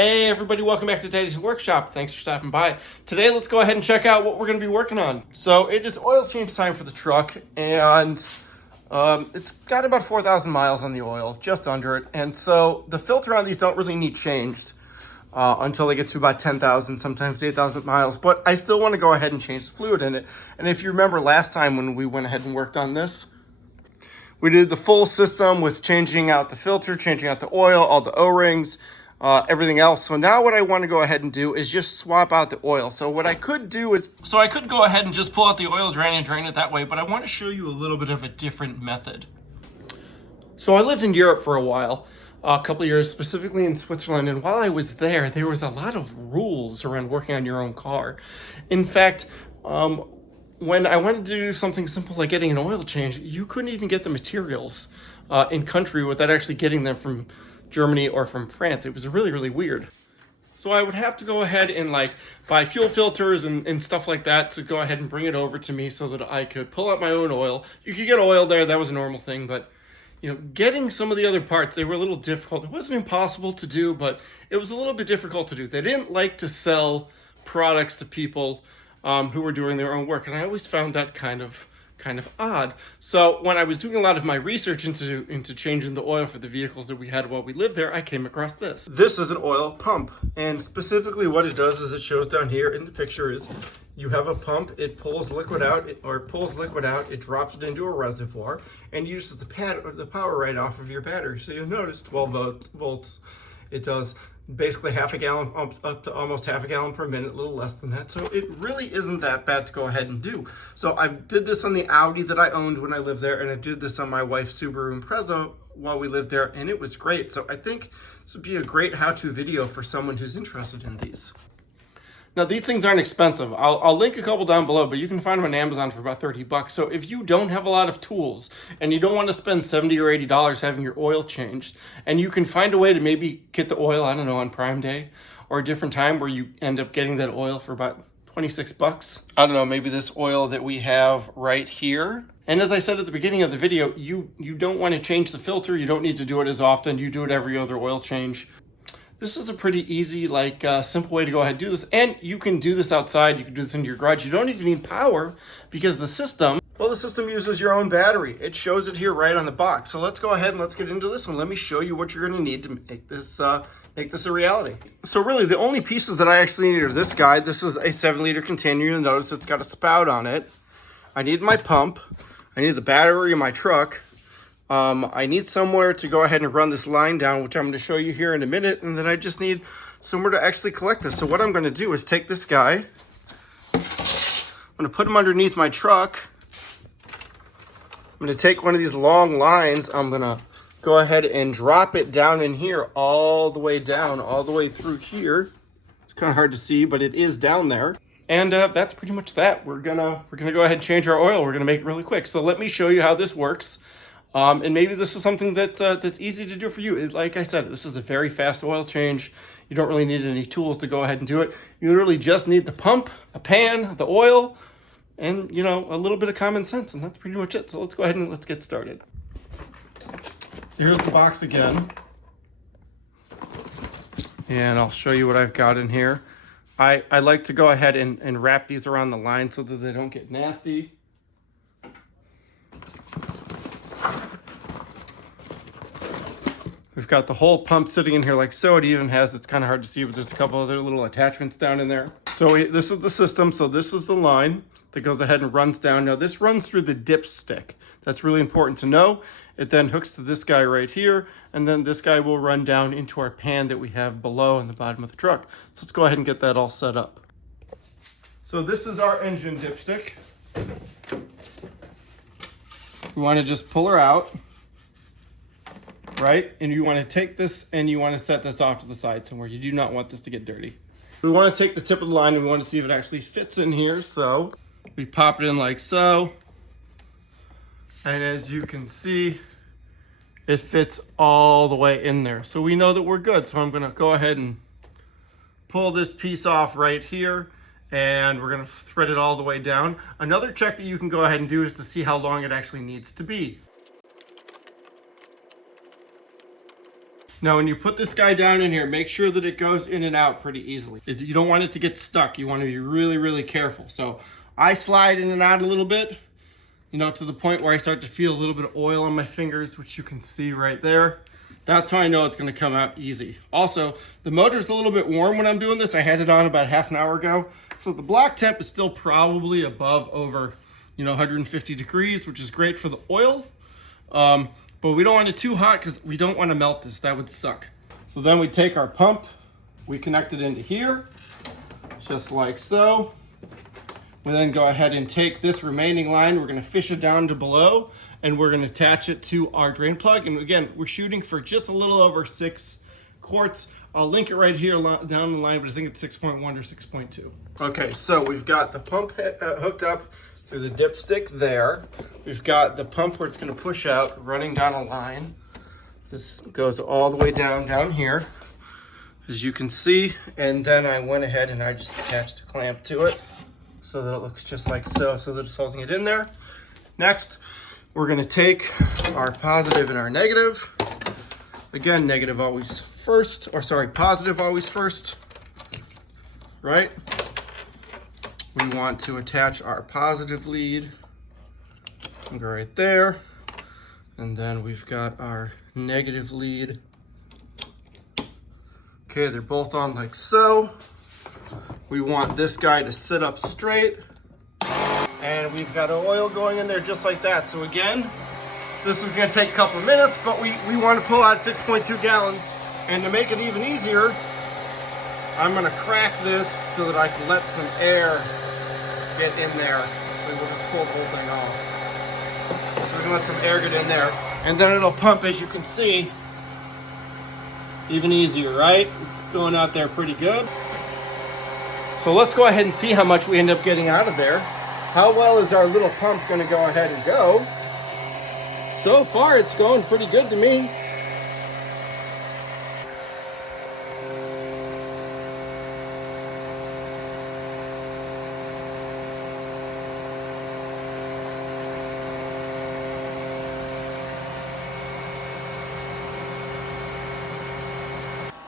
Hey everybody, welcome back to Daddy's Workshop. Thanks for stopping by. Today, let's go ahead and check out what we're going to be working on. So it is oil change time for the truck, and it's got about 4,000 miles on the oil, just under it. And so the filter on these don't really need changed until they get to about 10,000, sometimes 8,000 miles. But I still want to go ahead and change the fluid in it. And if you remember last time when we went ahead and worked on this, we did the full system with changing out the filter, changing out the oil, all the O-rings, everything else. So now what I want to go ahead and do is just swap out the oil. So what I could do is, I could go ahead and just pull out the oil drain and drain it that way, but I want to show you a little bit of a different method. So I lived in Europe for a while, a couple of years, specifically in Switzerland. And while I was there was a lot of rules around working on your own car. In fact, when I wanted to do something simple like getting an oil change, you couldn't even get the materials in country without actually getting them from Germany or from France. It was really, really weird. So I would have to go ahead and buy fuel filters and stuff like that to go ahead and bring it over to me so that I could pull out my own oil. You could get oil there, that was a normal thing, but getting some of the other parts, they were a little difficult. It wasn't impossible to do, but it was a little bit difficult to do. They didn't like to sell products to people who were doing their own work, and I always found that kind of odd. So when I was doing a lot of my research into changing the oil for the vehicles that we had while we lived there, I came across this. This is an oil pump, and specifically what it does is it shows down here in the picture is you have a pump, it pulls liquid out, it drops it into a reservoir, and uses the power right off of your battery. So you'll notice 12 volts. It does basically half a gallon up to almost half a gallon per minute, a little less than that. So it really isn't that bad to go ahead and do. So I did this on the Audi that I owned when I lived there, and I did this on my wife's Subaru Impreza while we lived there, and it was great. So I think this would be a great how-to video for someone who's interested in these. Now, these things aren't expensive. I'll link a couple down below, but you can find them on Amazon for about 30 bucks. So if you don't have a lot of tools and you don't want to spend $70 or $80 having your oil changed, and you can find a way to maybe get the oil, I don't know, on Prime Day or a different time where you end up getting that oil for about 26 bucks. I don't know, maybe this oil that we have right here. And as I said at the beginning of the video, you don't want to change the filter. You don't need to do it as often. You do it every other oil change. This is a pretty easy, simple way to go ahead and do this. And you can do this outside. You can do this in your garage. You don't even need power because the system uses your own battery. It shows it here right on the box. So let's go ahead and let's get into this one. Let me show you what you're going to need to make this a reality. So really, the only pieces that I actually need are this guy. This is a 7-liter container. You'll notice it's got a spout on it. I need my pump. I need the battery in my truck. I need somewhere to go ahead and run this line down, which I'm going to show you here in a minute, and then I just need somewhere to actually collect this. So what I'm going to do is take this guy, I'm going to put him underneath my truck, I'm going to take one of these long lines, I'm going to go ahead and drop it down in here, all the way down, all the way through here. It's kind of hard to see, but it is down there. And that's pretty much that. We're gonna go ahead and change our oil. We're gonna make it really quick. So let me show you how this works. And maybe this is something that's easy to do for you. Like I said, this is a very fast oil change. You don't really need any tools to go ahead and do it. You literally just need the pump, a pan, the oil, and a little bit of common sense, and that's pretty much it. So let's go ahead and let's get started. So here's the box again. And I'll show you what I've got in here. I like to go ahead and wrap these around the line so that they don't get nasty. We've got the whole pump sitting in here like so. It even has, it's kind of hard to see, but there's a couple other little attachments down in there. So this is the system. So this is the line that goes ahead and runs down. Now this runs through the dipstick. That's really important to know. It then hooks to this guy right here, and then this guy will run down into our pan that we have below in the bottom of the truck. So let's go ahead and get that all set up. So this is our engine dipstick. We want to just pull her out, right? And you want to take this and you want to set this off to the side somewhere. You do not want this to get dirty. We want to take the tip of the line and we want to see if it actually fits in here. So we pop it in like so. And as you can see, it fits all the way in there. So we know that we're good. So I'm going to go ahead and pull this piece off right here, and we're going to thread it all the way down. Another check that you can go ahead and do is to see how long it actually needs to be. Now, when you put this guy down in here, make sure that it goes in and out pretty easily. You don't want it to get stuck. You want to be really, really careful. So I slide in and out a little bit, you know, to the point where I start to feel a little bit of oil on my fingers, which you can see right there. That's how I know it's going to come out easy. Also, the motor's a little bit warm when I'm doing this. I had it on about half an hour ago. So the block temp is still probably above over, you know, 150 degrees, which is great for the oil. But we don't want it too hot because we don't want to melt this. That would suck. So then we take our pump, we connect it into here, just like so. We then go ahead and take this remaining line, we're going to fish it down to below, and we're going to attach it to our drain plug. And again, we're shooting for just a little over 6 quarts. I'll link it right here down the line, but I think it's 6.1 or 6.2. Okay, so we've got the pump hooked up through the dipstick there. We've got the pump where it's going to push out, running down a line. This goes all the way down here, as you can see. And then I went ahead and I just attached a clamp to it so that it looks just like so that it's holding it in there. Next, we're going to take our positive and our negative. Again, negative always first, or sorry, positive always first, right? We want to attach our positive lead and go right there. And then we've got our negative lead. Okay, they're both on like so. We want this guy to sit up straight. And we've got our oil going in there just like that. So again, this is gonna take a couple of minutes, but we want to pull out 6.2 gallons. And to make it even easier, I'm gonna crack this so that I can let some air get in there. So we'll just pull the whole thing off. So we're gonna let some air get in there. And then it'll pump, as you can see, even easier, right? It's going out there pretty good. So let's go ahead and see how much we end up getting out of there. How well is our little pump gonna go ahead and go? So far, it's going pretty good to me.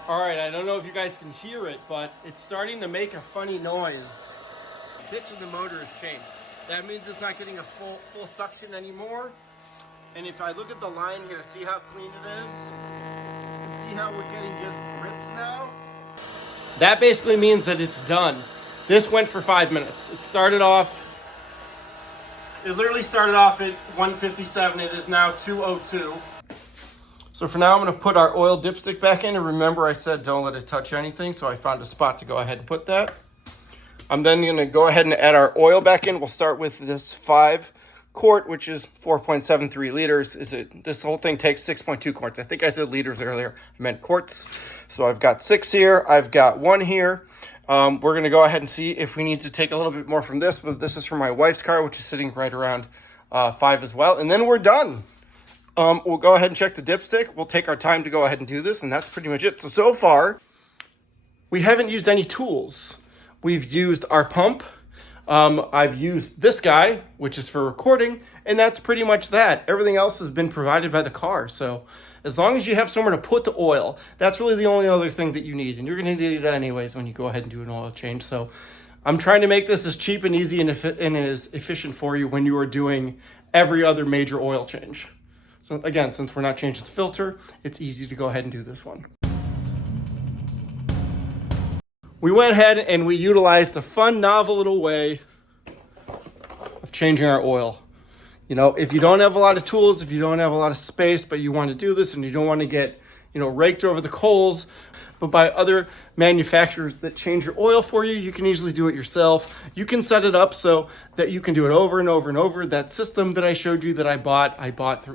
All right, I don't know if you guys can hear it, but it's starting to make a funny noise. The pitch of the motor has changed. That means it's not getting a full suction anymore. And if I look at the line here, see how clean it is? And see how we're getting just drips now? That basically means that it's done. This went for 5 minutes. It literally started off at 157. It is now 202. So for now, I'm gonna put our oil dipstick back in. And remember I said don't let it touch anything. So I found a spot to go ahead and put that. I'm then gonna go ahead and add our oil back in. We'll start with this 5 quart, which is 4.73 liters. This whole thing takes 6.2 quarts. I think I said liters earlier. I meant quarts. So I've got 6 here. I've got 1 here. We're going to go ahead and see if we need to take a little bit more from this, but this is from my wife's car, which is sitting right around 5 as well. And then we're done. We'll go ahead and check the dipstick. We'll take our time to go ahead and do this, and that's pretty much it. So far, we haven't used any tools. We've used our pump. I've used this guy, which is for recording, and that's pretty much that. Everything else has been provided by the car. So as long as you have somewhere to put the oil, that's really the only other thing that you need. And you're going to need it anyways when you go ahead and do an oil change. So I'm trying to make this as cheap and easy and as efficient for you when you are doing every other major oil change. So again, since we're not changing the filter, it's easy to go ahead and do this one. We went ahead and we utilized a fun, novel little way of changing our oil. You know, if you don't have a lot of tools, if you don't have a lot of space, but you want to do this and you don't want to get, raked over the coals, but by other manufacturers that change your oil for you, you can easily do it yourself. You can set it up so that you can do it over and over and over. That system that I showed you that I bought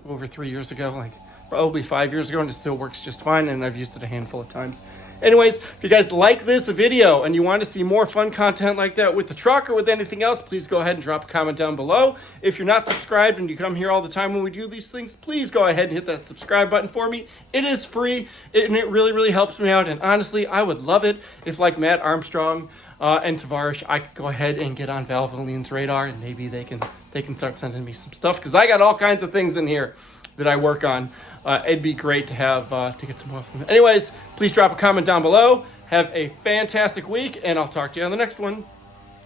over 3 years ago, like probably 5 years ago, and it still works just fine, and I've used it a handful of times. Anyways, if you guys like this video and you want to see more fun content like that with the truck or with anything else, please go ahead and drop a comment down below. If you're not subscribed and you come here all the time when we do these things, please go ahead and hit that subscribe button for me. It is free and it really, really helps me out. And honestly, I would love it if, like Matt Armstrong and Tavares, I could go ahead and get on Valvoline's radar and maybe they can start sending me some stuff, because I got all kinds of things in here. that I work on. It'd be great to have to get some oil. Anyways, please drop a comment down below. Have a fantastic week, and I'll talk to you on the next one.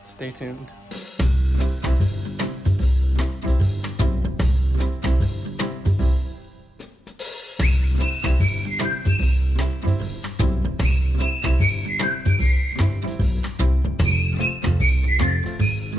Stay tuned.